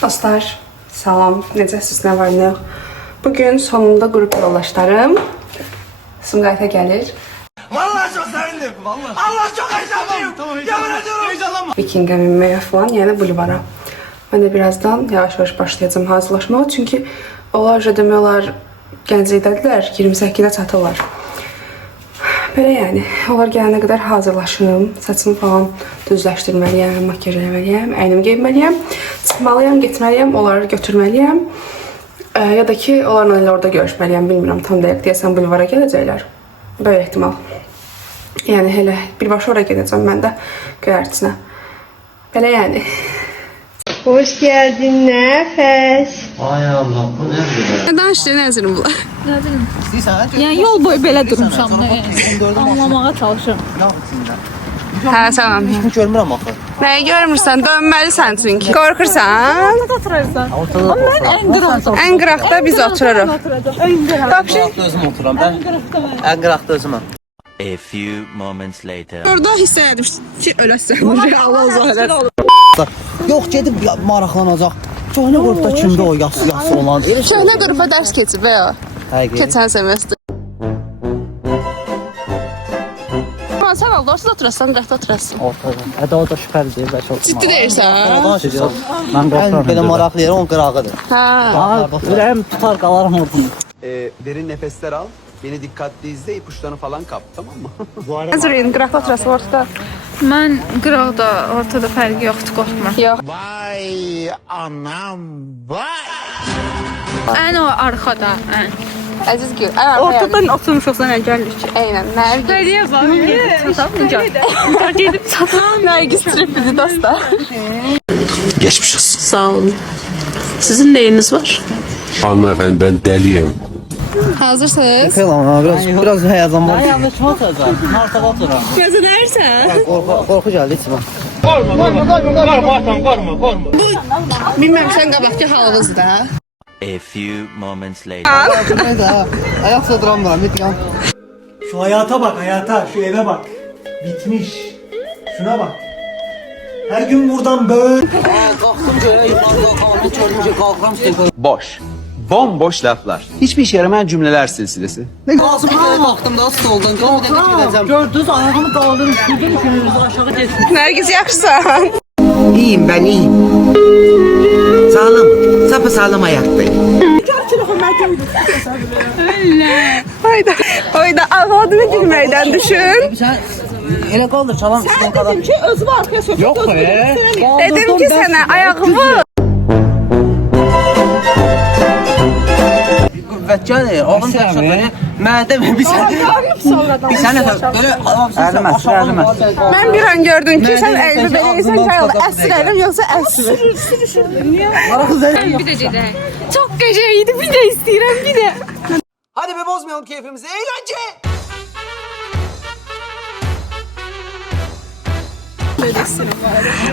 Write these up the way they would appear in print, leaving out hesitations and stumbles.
Dostlar, salam. Necəsiz, nə var, nə yox? Bugün sonunda qrup yoldaşlarım Sumqayıta gəlir. Vallahi çok sevindim. Vallahi. Allah çok heyecanlıyım. Yemin ediyorum. Heyecanlanma. Vikingə minməyə falan, yəni bulvara. Mən də birazdan yavaş-yavaş başlayacağım hazırlaşmağa. Çünki onlar demək olar Gəncəydədirlər, 28-də çatırlar. Belə yəni, onlar gələnə qədər hazırlaşım, saçımı falan düzləşdirməliyəm, makyaj eləməliyəm, əynimi geyinməliyəm, çıxmalıyam, getməliyəm, onları götürməliyəm. Ya da ki, onlarla elə orada görüşməliyəm, bilmirəm, tam dəqiq deyəsən bulvara gələcəklər. Böyle ehtimal. Yəni elə birbaşa oraya gedəcəm mən də göyərtisinə. Belə yəni. Hoş geldin Nəfəs. Ay Allah, bu nədir? Nə danışdı, nəzirim bunlar? Nəzirim. İstəyirsən? Yəni yol boyu belə durmuşam. Anlamağa çalışıram. Hə, tamam. Heç görmürəm axı. Nəyi görmürsən? Dönməlisən çünki. Qorxursan? Ortada oturarsan. Ortada otursan. Ən qıraqda biz otururuq. Qıraqda özüm oturam. Ən qıraqda özüməm. A few moments later. Orada hissə edim ki, öləsən. Allah uzaq eləsin. Yox, gedib maraqlanacaq. Köhnə qrupda kimdə o yası olan? Köhnə qrupa dərs keçib o. Həqiqi. Keçən semestr. Sən al, dorsuz oturasın, qıraqda oturasın. Ortada. Hədə o da şübhəlidir, bəlkə oturma. Ciddi deyirsən? Mən qorxuram. Belə maraqlı yeri onun qırağıdır. Hə. Ürəyim tutar, qalaram orada. Derin nefesler al. Beni dikkatli izle, ipuçlarını falan kap, tamam mı? Nəzərin, qıraqda oturasın ortada. Mən qıraqda, ortada fərqi yoxdur, qorxmur. Yox. Vay anam vay. Ən o arxada, ən. Əziz gül. Ortadan oturmuşuqsa nə gəlir ki? Eynən, Nərgiz. Dəriyə bax. Çatam, gedib çatam. Nərgiz trip bizi dostlar. Geçmiş olsun. Sağ olun. Sizin neyiniz var? Hanımefendi ben deliyim. Hazırsınız? Xeylan, biraz həyəcan var. Ayağımda kim oturacaq? Martada oturam. Gözü nərsən? Qorxu gəldi içimə. Bilməmişsən qabaqki halınız da. A few moments later. Ayaq sığdıramıram, bitgan. Şu hayata bak hayata. Şu eve bak. Bitmiş. Şuna bak. Her gün buradan böyle. Qalxdım göyə, yuxarıda qalxdım, çölmüşə qalxıram, istəyirəm. Boş. Bomboş laflar. Hiçbir işe yaramayan cümleler silsilesi. Lazım bir baxdım da stoldan, qalxdım gedəcəm. Gördünüz, ayağımı qaldırdım, şuradan üçünüzü aşağı getdim. Nərgiz yaxşısan? İyiyim ben iyiyim. Sağlam, sapasağlam ayaktayım. Hayda. Hayda. Almadığını bilməkdən düşün. Sən elə qaldır, çalan stol kadar. Dedim ki, özümü arkaya soktum. Yok be. Dedim ki sənə ayağımı. Qüvvət gəlir, ağın təşkil belə. Mədəm bir sənə belə əlimə. Mən bir an gördüm ki, sən əlimi belə esən ki, əsr əlim yoxsa əsr. Bir də gedək. Çox qəşəng idi, bir də istəyirəm, bir də. Hadi be bozmayalım keyfimizi. Eğlence.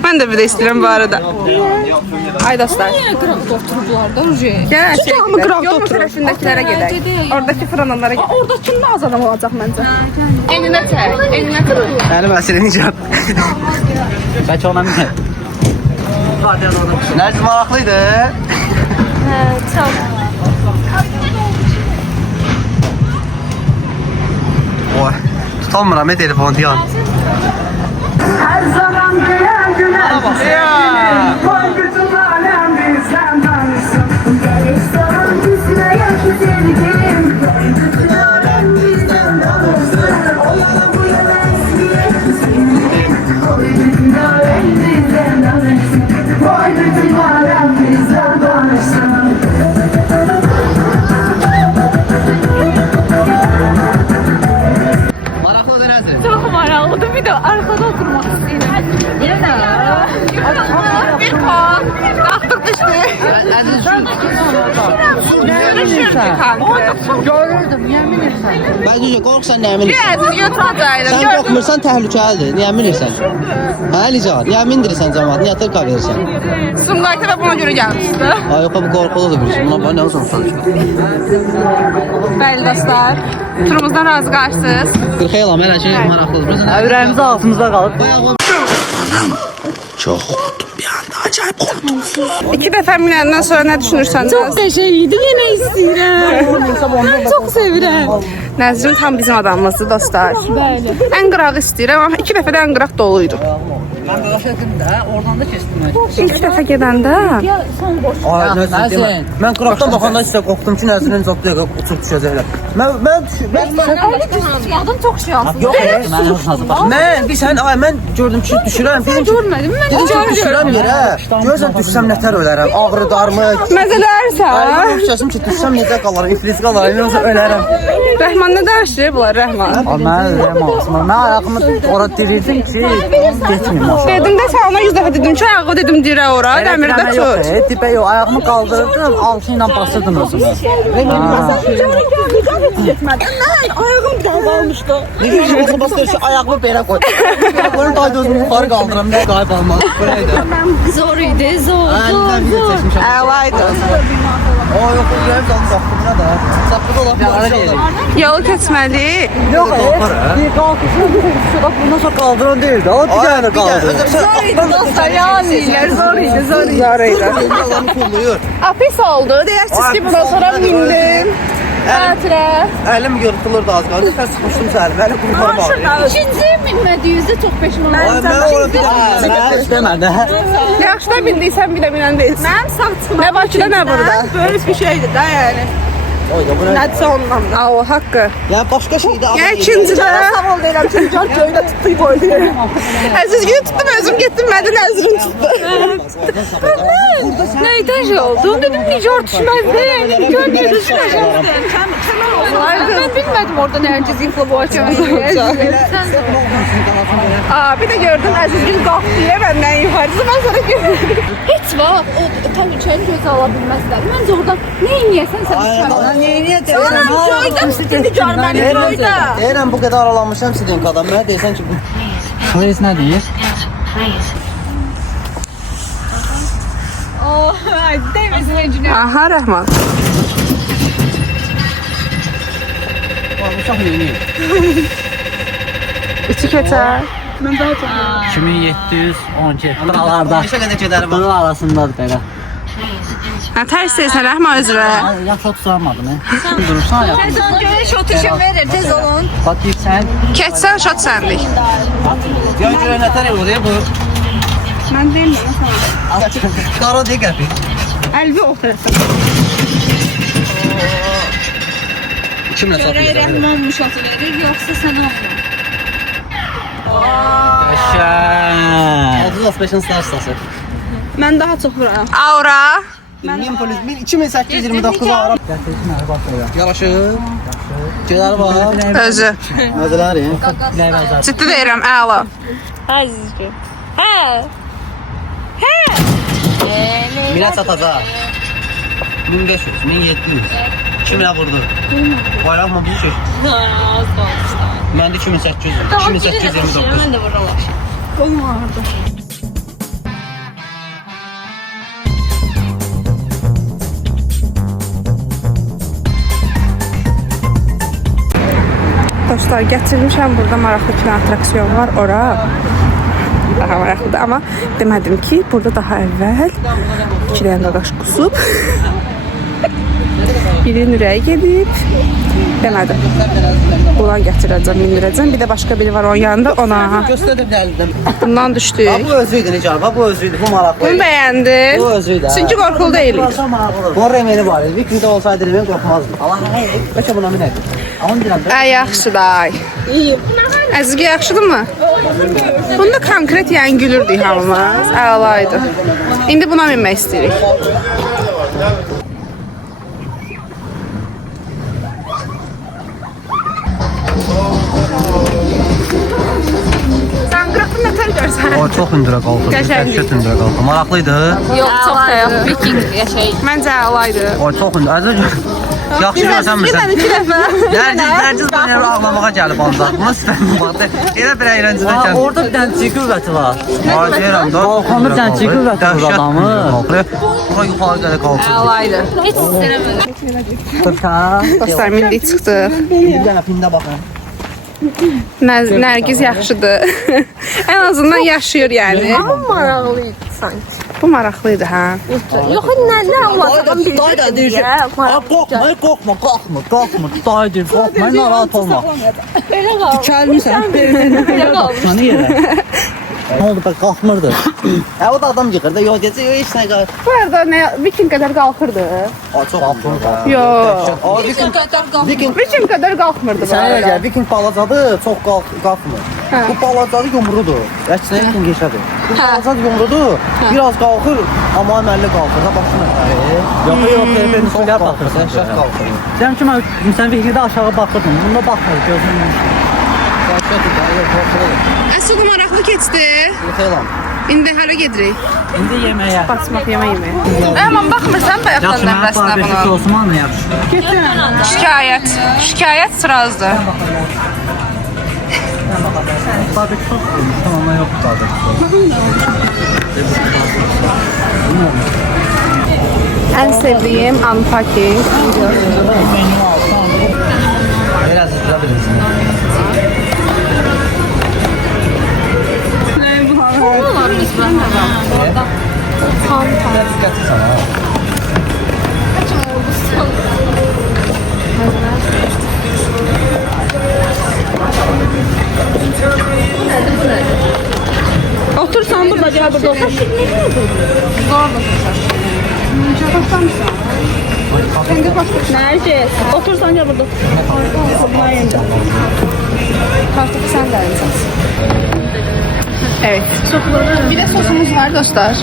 Mən də bir də istəyirəm bu arada. Ay dostlar. Niyə qıraqda oturublar da Ruji? Gəl. Çünki hamı qıraqda oturur. Tərəfindəkilərə gedək. Oradakı fırınanlara gedək. Oradakında az adam olacaq məncə. Elinə çək, elinə qırıq. Mənim əsrin icad. Bəlkə ona minə. Nəriz maraqlıydı. Hə, çox. Oy, tutamıram telefonu diyan. Her zaman güler güler. Koy bütün alem bizden tanışsın. Gelirsem küsmeye güzelim. Koy bütün alem bizden tanışsın. O yana bu yana eskiye koy bütün alem bizden tanışsın. Koy bütün alem bizden tanışsın. Maraqlı da nədir? Çox maraqlıdır, bir də arxada oturmaq istəyirəm. Yenə. Bir puan. Qalxdıq düşdük. Görürdüm, yemin etsən. Mən düzə qorxsan nə minirsən? Gəzin, götürəcəydim. Sən qorxmursan təhlükəlidir. Niyə minirsən? Hə, Lican, niyə mindirirsən cəmaat? Niyə tırka verirsən? Sumqayıta da buna görə gəlmişdi. Ay, yox, bu qorxuludur bir şey. Buna nə olsun utanır? Bəli dostlar. Turumuzdan razı qaçsınız. Qırxayla, mən hər şey maraqlıdır. Ürəyimiz altımızda qalıb. Çok korktum bir anda. Acayip korktum. 2 dəfə minəndən sonra nə düşünürsən? Çok qəşəngdi, yenə istəyirəm. Mən çox sevirəm. Nəzrin tam bizim adamımızdır dostlar. Bəli. Ən qırağı istəyirəm amma 2 dəfə də ən qıraq doluydu. Ben böyle şeydim de oradan da kestim. İlk dəfə gedəndə Ya son boş. Ay Nəzrin. Ben kıraktan bakanda size korktum ki Nəzrin çok dəqiqə uçup düşəcəklər. Adam çok şanslı. Yok ben bir sen ay ben gördüm ki düşürəm. Dedim ki Görmedim ben. dedim ki düşürəm yerə. Görsən düşsəm nətər ölərəm. Ağrıdarmı? məzələrsən. Ay düşəsim ki düşsəm necə qalaram? İflis qalaram. Yoxsa ölərəm. Rəhman nə danışır bunlar Rəhman? Mən ayağımı ora divirdim ki getməyim. Dedim də sən ona 100 dəfə dedim ki, ayağı dedim dirə ora, dəmirdə tut. Dibə yox, ayağımı qaldırdım, altı ilə basırdım özümü. Ayağım bir daha kalmıştı. Necə olsa basır ki, ayağımı belə qoy. Belə qoyun daydı özümü yuxarı qaldıram, nə qayıb almaq. Buraydı. Zor idi, zor. Əlaydı. O yox, o gəlib canım saxımına da. Saxımda olaq bir Yolu keçməli. Yox, bir qalxışını bir suda bundan sonra qaldıran deyildi. O digərini qaldırdı. Zor idi dostlar, yalan deyirlər. Zor idi, zor idi. Zor idi. Allah'ını pulluyur. Apis oldu. Deyərsiniz ki, bundan sonra mindim. Tətilə. Əlim yırtılırdı az qaldı. Mən sıxmışdım səlim. Əlim qurban bağlı. İkinci minmədiyinizdə çox peşman oldum. Mən ona bir daha istəmədi. Yaxşı da bildiysən bir də minən deyilsin. Mənim sağ çıxmam. Nə Bakıda, nə burada. Böyle bir şeydi də yəni. Oyda buna. Nədirsə ondan. Allah haqqı. Ya başqa şeydi. Yəni ikincidə. Sağ ol deyirəm ki, can köydə tutdu qoydu. Əziz günü tutdum, özüm getdim, məndə Nəzrin tutdu. Neyden şey oldu? Dedim necə örtüşməzdi. Gör niyə düşməyəcəm. Ben bilmedim orada Nergiz info bu açacağını. Aa, bir də gördüm Əziz gün qalxdı deyə məndən yuxarısı, mən sonra gördüm. Heç vaxt o təhlükəni gözə ala bilməzlər. Məncə oradan nə inəyəsən sən istəmirsən. Deyirəm bu qədər aralanmışam sizin kadar. Mənə deyirsən ki bu. Polis nə deyir? Değmesin engineer. Aha, Rəhman. Uşaq yeni. İçi keçər. 2712. Buralarda. Neçə qədər gedərim? Bunun arasındadır belə. Hə, tərs deyirsən Rəhman özrə. Yaxşı oturamadım. Durursan ayaqda. Şot için verir tez olun. Bak sən. Keçsən şot sənlik. Ya görə nətər olur bu? Mən deyirəm sana. Qara deyə qəpi. Əlvi o tərəfə. Kimlə satıyorsun? Rəhman şotu verir yoksa sen olma. Şən. 35-in star stası. Mən daha çox vururam. Aura. Min polis 2829 ara. Yaraşır. Gələr var. Özü. Məzələri. Ciddi deyirəm, əla. Azizciğim. He. Minə satacaq. 1500, 1700. Kimlə vurdu? Bayraq mı bizi çək? Məndə 2800. 2829. Ben de buralar. Dostlar, gətirmişəm burada maraqlı plan atraksiyon var, ora. Daha maraqlıdır, amma demədim ki, burada daha əvvəl 2 dənə qaqaş qusub. Birinin ürəyi gedib. Demədim. Bundan gətirəcəm, mindirəcəm. Bir də başqa biri var onun yanında, ona. Göstərdim dəldim. Bundan düşdük. Bu özüydü Nicar, bu özüydü, bu maraqlı. Bunu bəyəndin. Bu özüydü. Çünki qorxulu deyilik. Bunun remeni var idi. Bir gündə olsaydı remen qorxmazdı. Allah hayır. Bəlkə buna minədim. Amma deyirəm. Yaxşı da. Əzizgi yaxşıdırmı? Bunda konkret yəni gülürdük hamımız. Əlaydı. İndi buna minmək istəyirik. Sən qıraqda nətər görsən? O çox hündürə qalxır. Qəşəng. Dəhşət hündürə qalxır. Maraqlıydı. Yok çok da yok. Viking şey. Məncə əlaydı. O çox hündür. Əziz yaxşı görsənmirsən. 2 dəfə. Nərciz mənə ağlamağa gəlib ancaq. Bunu istəmirəm baxdı. Elə bir əyləncədən gəldi. Orada bir dənə çiğ qüvvəti var. Ay deyirəm də. Qalxanda bir dənə çiğ qüvvəti var adamı. Bura yuxarı gələ qalxır. Əlaydı. Hiç istemedim. Fırka. Dostlar, mindik çıxdıq. Bir dənə pində baxın. Nərgiz yaxşıdır. Ən azından yaşayır yəni. Maraqlıydı sanki. Bu maraqlıydı hə. Yox, nə Allah'tan bir Dayı da deyir ki, qorxma, dayı deyir, qorxma, narahat olma. Belə qaldı. Gəlmirsən, belə qalmışsan yerə. Ne oldu bak kalkmırdı. O da adam yıkırdı. Yok gece yok hiç ne kadar. Bu arada nə Viking qədər qalxırdı. Çok kalkmırdı. Yox. O Viking Viking qədər qalxmırdı bu Sen arada. gel Viking balacadı çok kalkmır. Bu balacadı yumrudur. Əksinə Viking yaşadı. Bu balacadı yumrudur. Biraz kalkır ama əməlli kalkır da başına. Yok telefonun sola bakırsan şart kalkır. Sen ki sen Viking'de aşağı bakırdın. Bunda bakmır gözünün. Əsl maraqlı keçdi. Yıxılan. İndi hara gedirik? İndi yeməyə. Basmaq yeməyə. Amma baxmırsan bayaqdan nəvəsinə buna. Osmanlı yaxşı. Şikayət. Şikayət sırazdır. Fabrik çok olmuş ama yok fabrik. Ən sevdiyim unpacking. Biraz tutabilirsin. Otursan burada, gel burada otur. Nergis, otursan gel burada. Kartopu sen de alacaksın. Evet. Bir de sosumuz var dostlar.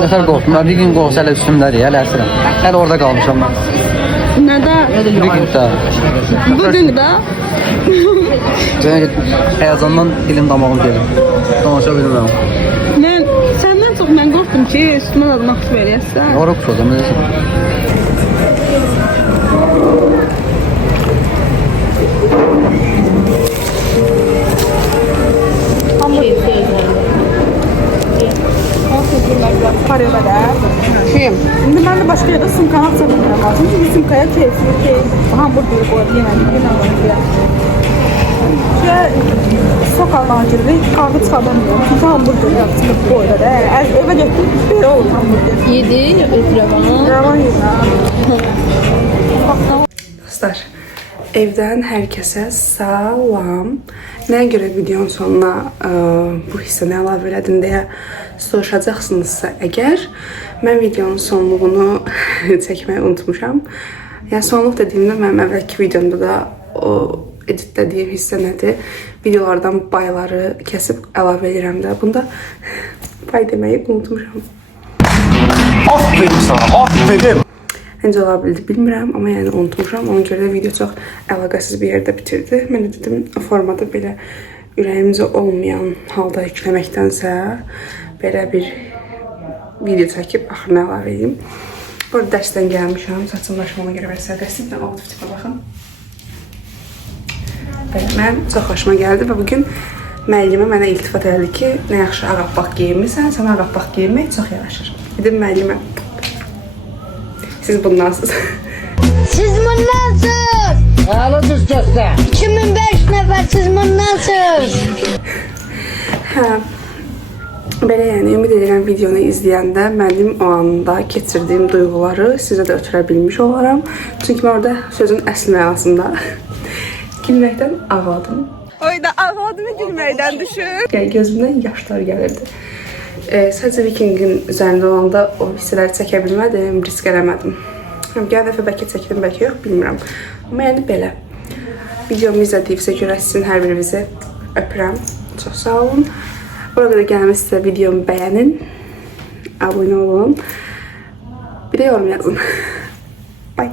Ne kadar korktum. Bir gün korksa hele üstümdedir ya ləsirəm. Hələ orada qalmışam ben. Nədə? Bir gün daha. Bugün də? Həyazandan dilim damağım gelir. Danışa bilmirəm. Mən səndən çox mən qorxdum ki, üstümə admaq verəsən. Yorub o zaman. Paraya kadar. Kim? İndi mən də başqa yerdə sumkanı çəkmirəm lazım. Çünki sumkaya keyfi hamburger qoyub yeməli. Sok almağa giririk, kahve çıxardamıyorum. Çünki hamburger yapsın qoyur da. Evə getdim, belə olur hamburger. Yedi, ötürəvanı. Ravan yedim. Dostlar, evdən hər kəsə salam. Nəyə görə videonun sonuna bu hissəni əlavə elədim deyə soruşacaqsınızsa əgər, mən videonun sonluğunu çəkməyi unutmuşam. Yəni sonluq dediyimdə mənim əvvəlki videomda da o editlədiyim hissə nədir? Videolardan bayları kəsib əlavə edirəm də. Bunda bay deməyi unutmuşam. Aferin sana, aferin. Necə ola bildi bilmirəm, amma yəni unutmuşam. Ona görə də video çox əlaqəsiz bir yerdə bitirdi. Mən də dedim, formada belə ürəyimizə olmayan halda yükləməkdənsə belə bir video çəkib axırına əlavə edeyim. Bu arada dərsdən gəlmişəm. Saçım başıma görə belə sərbəstliklə outfit tipə baxın. Belə, mən çox xoşuma gəldi və bugün müəllimə mənə iltifat elədi ki, nə yaxşı ağappaq geyinmirsən, sənə ağappaq geyinmək çox yaraşır. Dedim müəllimə, siz bundansınız. Siz bundansınız. Hala düz göster. 2005 nəfər siz bundansınız. Hə. Belə yəni ümid edirəm videonu izləyəndə mənim o anda keçirdiyim duyğuları sizə də ötürə bilmiş olaram. Çünki mən orada sözün əsl mənasında gülməkdən ağladım. Oyda ağladım gülməkdən düşür. Yəni gözümdən yaşlar gəlirdi. Sadəcə Vikingin üzərində olanda o hissələri çəkə bilmədim, risk eləmədim. Gələn dəfə bəlkə çəkdim, bəlkə yox, bilmirəm. Amma yəni belə. Videomu izlədiyinizə görə sizin hər birinizi öpürəm. Çox sağ olun. Bura qədər gəlmişsə videomu bəyənin, abunə olun. Bir də yorum yazın. Bye.